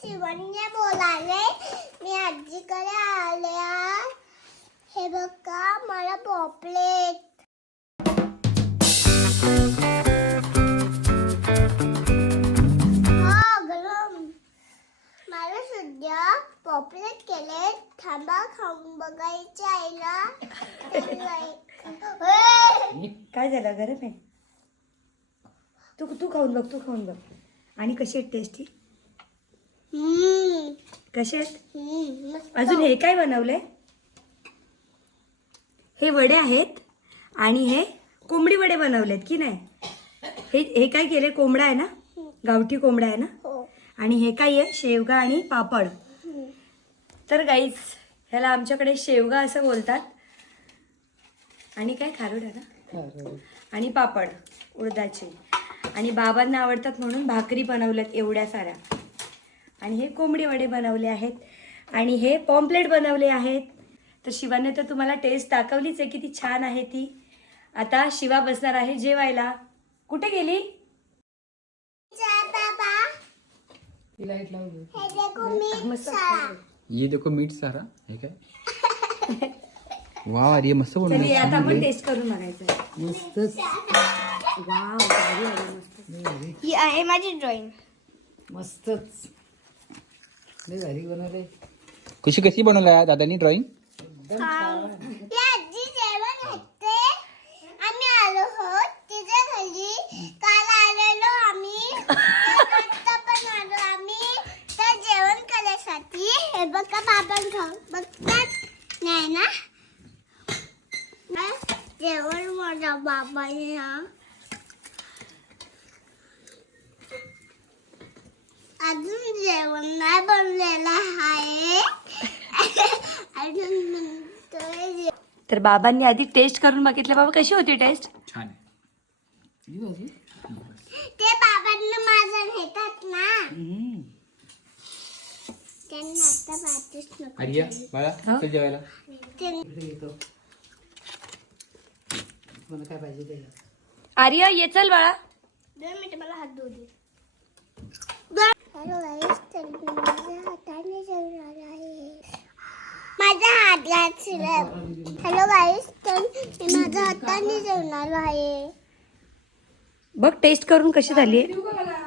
शिवण्य बोलाले मी आजीकडे आल्या. हे बघा मला पॉपलेट. मला सध्या पॉपलेट केले. थांबा खाऊन बघायचे आईला. काय झालं गरम आहे? तू खाऊन बघ. आणि कशी आहेत टेस्टी? कसे आहेत? अजून हे काय बनवलंय? हे वडे आहेत आणि हे कोंबडी वडे बनवलेत की नाही? हे काय केले? कोंबडा आहे ना, गावठी कोंबडा आहे ना. आणि हे काय आहे? शेवगा आणि पापड. तर गाईज ह्याला आमच्याकडे शेवगा असं बोलतात. आणि काय खारुड आहे ना, आणि पापड उडदाचे. आणि बाबांना आवडतात म्हणून भाकरी बनवल्यात एवढ्या साऱ्या. आणि हे कोंबडी वडे बनवले आहेत. आणि हे पॉम्पलेट बनवले आहेत. तर शिवाने तर तुम्हाला टेस्ट दाखवलीच आहे किती छान आहे ती. आता शिवा बसणार आहे जेवायला. कुठे गेली? ये देखो मीठ सारा हे काय. वाह अरे मस्त बनवलं. चलिए आता आपण टेस्ट करून बघायचं. मस्तच. वाव भारी आहे, मस्त. ही आहे माझी ड्रॉइंग. मस्तच लय भारी बनवलंय. कशी बनवलाय दादानी ड्रॉइंग? आजी जेवण होते. आम्ही आलो आहोत तिच्या घरी. काल आलेलो आम्ही. आता पण आलो आम्ही तर जेवण करण्यासाठी. हे बघा बाबां खाऊ बघतात नाही ना. जेवण माझ्या बाबाने ना अजून जेवण नाही बनलेलं आहे. अजून म्हणतोय. तर बाबांनी आधी टेस्ट करून बघितलं. बाबा कशी होती टेस्ट? छान आहे. ते बाबांना माझं घेतात ना. त्यांना आता बातच नको. आर्या बाळा चल जेवायला. काय पाहिजे? आर्या ये चल बाळा. 2 मिनिट मला हात धुऊ दे. हॅलो गाईस, तर मी माझ्या हाताने जेवणार आहे. माझ्या हात. हॅलो गाईस, तर मी माझ्या हाताने जेवणार आहे. बघ टेस्ट करून कशी झाली आहे.